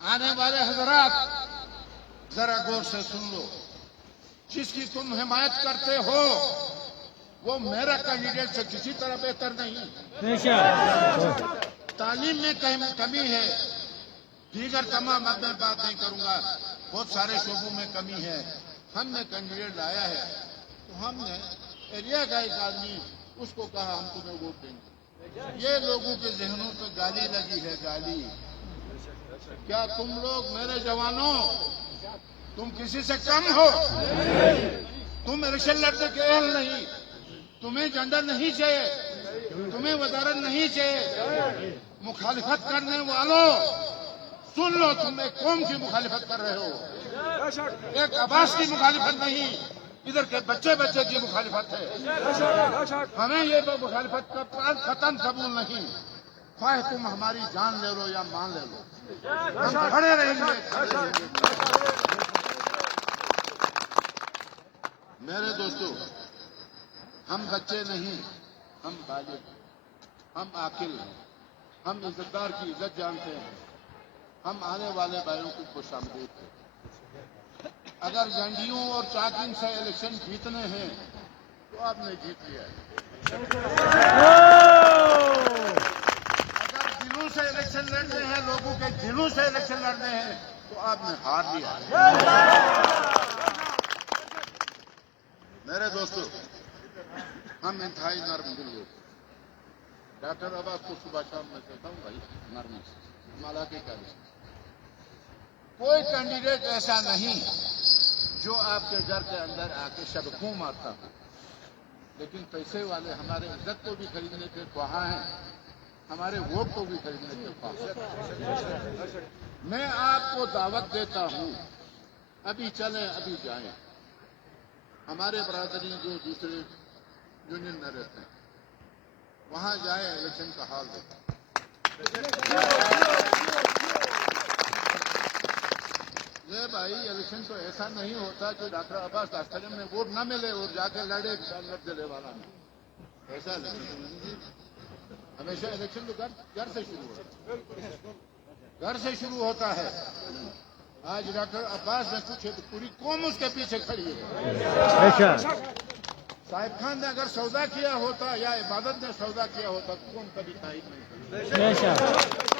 आने वाले हजरात जरा गौर से सुन लो, जिसकी तुम हिमायत करते हो वो मेरा कैंडिडेट से किसी तरह बेहतर नहीं। तालीम में कमी है, दीगर तमाम अब मैं बात नहीं करूंगा, बहुत सारे शोबों में कमी है। हमने कैंडिडेट लाया है तो हमने एरिया का एक आदमी उसको कहा हम तुम्हें वोट देंगे। ये लोगों के जहनों पे गाली लगी है, गाली। क्या तुम लोग मेरे जवानों तुम किसी से कम हो? तुम इलेक्शन लड़ने के अहल नहीं, तुम्हें झंडा नहीं चाहिए, तुम्हें वजारत नहीं चाहिए। मुखालिफत करने वालों सुन लो, तुम एक कौम की मुखालिफत कर रहे हो, एक आवाज की मुखालिफत नहीं, इधर के बच्चे बच्चे की मुखालिफत है। हमें ये मुखालिफत का कतन कबूल नहीं। ख्वाह तुम हमारी जान ले लो या मान ले लो, हम खड़े रहेंगे। मेरे दोस्तों, हम बच्चे नहीं, हम बालिग, हम आकिल हैं, हम इज्जतदार की इज्जत जानते हैं, हम आने वाले भाइयों को खुशामदीद हैं। अगर झंडियों और चाकिन से इलेक्शन जीतने हैं तो आपने जीत लिया है। अगर दिलों से इलेक्शन लड़ने हैं, लोगों के दिलों से इलेक्शन लड़ने हैं तो आपने हार लिया है। मेरे दोस्तों, हम इंतहाई नर्म दिल लोग। डॉक्टर अब्बास को सुबह शाम में कहता हूँ भाई नरमी से माला के कार्य। कोई कैंडिडेट ऐसा नहीं जो आपके घर के अंदर आके शबखों मारता हो, लेकिन पैसे वाले हमारे इज्जत को भी खरीदने के ख्वाह हैं, हमारे वोट को भी खरीदने के ख्वाह हैं। मैं आपको दावत देता हूं, अभी चलें अभी जाएं। हमारे बरादरी जो दूसरे यूनियन में रहते हैं वहां जाए, इलेक्शन का हाल देखें। ये भाई इलेक्शन तो ऐसा नहीं होता कि डॉक्टर अब्बास स्टेडियम में वोट न मिले और जाके लड़े जले वाला नहीं। ऐसा इलेक्शन नहीं, हमेशा इलेक्शन तो घर से शुरू होता है, घर से शुरू होता है। आज डॉक्टर अब्बास ने पूछे तो पूरी कौम उसके पीछे खड़ी है। साहिब खान ने अगर सौदा किया होता या इबादत ने सौदा किया होता तो कौन कभी तारीफ नहीं करता।